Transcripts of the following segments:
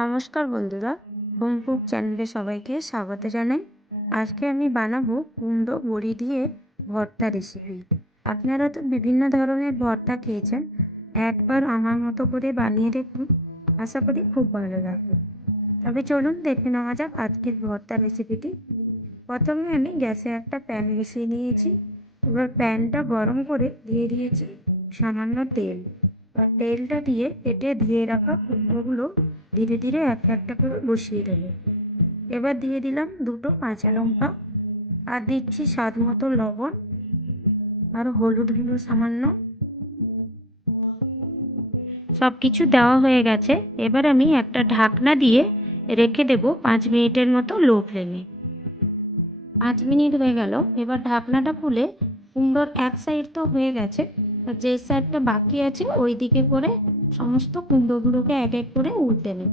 নমস্কার বন্ধুরা, home cook চ্যানেলে সবাইকে স্বাগত জানাই। আজকে আমি বানাবো কুমড়ো বড়ি দিয়ে ভর্তা রেসিপি। আপনারা তো বিভিন্ন ধরনের ভর্তা খেয়েছেন, একবার আমার মতো করে বানিয়ে দেখুন, আশা করি খুব ভালো লাগবে। তবে চলুন দেখে নেওয়া যাক আজকের ভর্তা রেসিপিটি। প্রথমে আমি গ্যাসে একটা প্যান বসিয়ে নিয়েছি। এবার প্যানটা গরম করে দিয়ে দিয়েছি সামান্য তেল। আর তেলটা দিয়ে কেটে ধুয়ে রাখা কুমড়োগুলো ধীরে ধীরে একটা একটা করে বসিয়ে দেবো। এবার দিয়ে দিলাম দুটো কাঁচা লঙ্কা, আর দিচ্ছি স্বাদ মতো লবণ আর হলুদ গুঁড়ো সামান্য। সব কিছু দেওয়া হয়ে গেছে। এবার আমি একটা ঢাকনা দিয়ে রেখে দেবো 5 মিনিটের মতো লো ফ্লেমে। 5 মিনিট হয়ে গেল। এবার ঢাকনাটা খুলে কুমড়োর এক সাইড তো হয়ে গেছে, আর যে সাইডটা বাকি আছে ওই দিকে করে সমস্ত কুমড়োগুলোকে এক এক করে উল্টে নেব।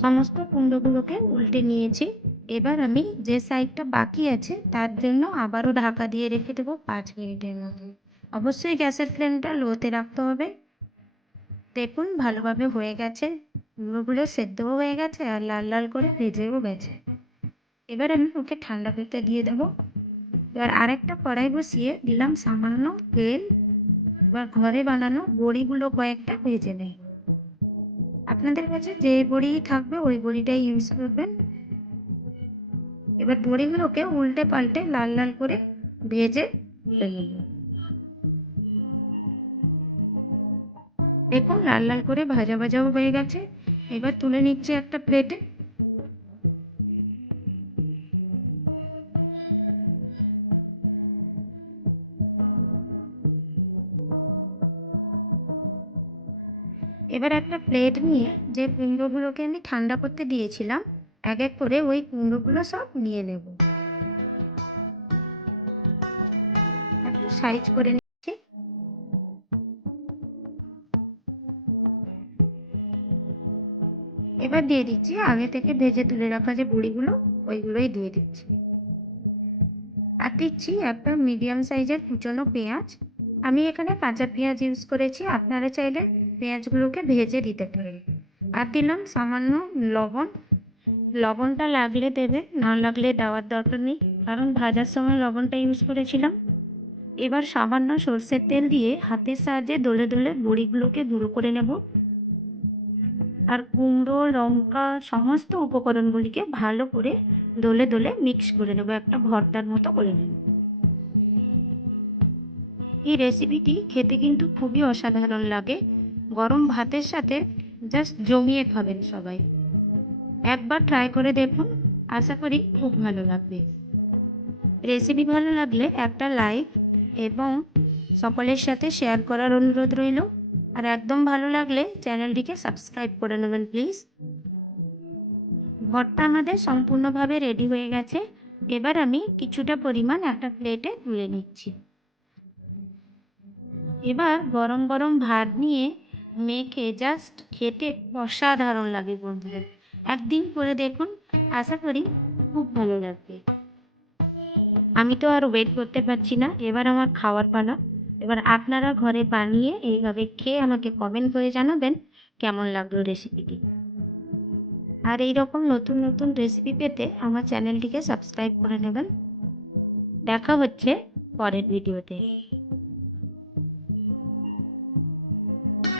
সমস্ত কুমড়োগুলোকে উল্টে নিয়েছি। এবার আমি যে সাইডটা বাকি আছে তার জন্য আবারও ঢাকা দিয়ে রেখে দেবো 5 মিনিটের মতো। অবশ্যই গ্যাসের ফ্লেমটা লোতে রাখতে হবে। দেখুন ভালোভাবে হয়ে গেছে, কুমড়োগুলো সেদ্ধও হয়ে গেছে আর লাল লাল করে ভেজেও গেছে। এবার আমি ওকে ঠান্ডা করতে দিয়ে দেবো। এবার আরেকটা কড়াই বসিয়ে দিলাম সামান্য তেল। এবার ঘরে বানানো বড়িগুলো কয়েকটা ভেজে নেই। আপনাদের কাছে যে বড়ি থাকবে ওই বড়িটাই ইউজ করবেন। এবার বড়িগুলোকে উল্টে পাল্টে লাল লাল করে ভেজে তুলে নেব। দেখুন লাল লাল করে ভাজা ভাজাও হয়ে গেছে। এবার তুলে নিচ্ছি একটা প্লেটে। এবার একটা প্লেট নিয়ে যে কুমড়োগুলোকে আমি ঠান্ডা করতে দিয়েছিলাম, এক এক করে ওই কুমড়োগুলো সব নিয়ে নেব। একটু সাইজ করে নিচ্ছি। এবার দিয়ে দিচ্ছি আগে থেকে ভেজে তুলে রাখা যে বড়িগুলো, ওইগুলোই দিয়ে দিচ্ছি। আর দিচ্ছি একটা মিডিয়াম সাইজের কুচনো পেঁয়াজ। আমি এখানে কাঁচা পেঁয়াজ ইউজ করেছি, আপনারা চাইলে পেঁয়াজগুলোকে ভেজে দিতে পারেন। আর দিলাম সামান্য লবণ। লবণটা লাগলে দেবে, না লাগলে দেওয়ার দরকার নেই, কারণ ভাজার সময় লবণটা ইউজ করেছিলাম। এবার সামান্য সর্ষের তেল দিয়ে হাতের সাহায্যে দলে দলে বড়িগুলোকে গুঁড়ো করে নেব। আর কুমড়ো, লঙ্কা সমস্ত উপকরণগুলিকে ভালো করে দলে দলে মিক্স করে নেব, একটা ভর্তার মতো করে নেব। এই রেসিপিটি খেতে কিন্তু খুবই অসাধারণ লাগে। গরম ভাতের সাথে জাস্ট জমিয়ে খাবেন সবাই। একবার ট্রাই করে দেখুন, আশা করি খুব ভালো লাগবে। রেসিপি ভালো লাগলে একটা লাইক এবং সকলের সাথে শেয়ার করার অনুরোধ রইল। আর একদম ভালো লাগলে চ্যানেলটিকে সাবস্ক্রাইব করে নেবেন প্লিজ। ভর্তা আমাদের সম্পূর্ণভাবে রেডি হয়ে গেছে। এবার আমি কিছুটা পরিমাণ একটা প্লেটে তুলে নিচ্ছি। এবার গরম গরম ভাত নিয়ে মেখে জাস্ট খেতে অসাধারণ লাগে বন্ধুদের। একদিন করে দেখুন, আশা করি খুব ভালো লাগবে। আমি তো আর ওয়েট করতে পারছি না, এবার আমার খাওয়ার পালা। এবার আপনারা ঘরে বানিয়ে এইভাবে খেয়ে আমাকে কমেন্ট করে জানাবেন কেমন লাগলো রেসিপিটি। আর এইরকম নতুন নতুন রেসিপি পেতে আমার চ্যানেলটিকে সাবস্ক্রাইব করে নেবেন। দেখা হচ্ছে পরের ভিডিওতে।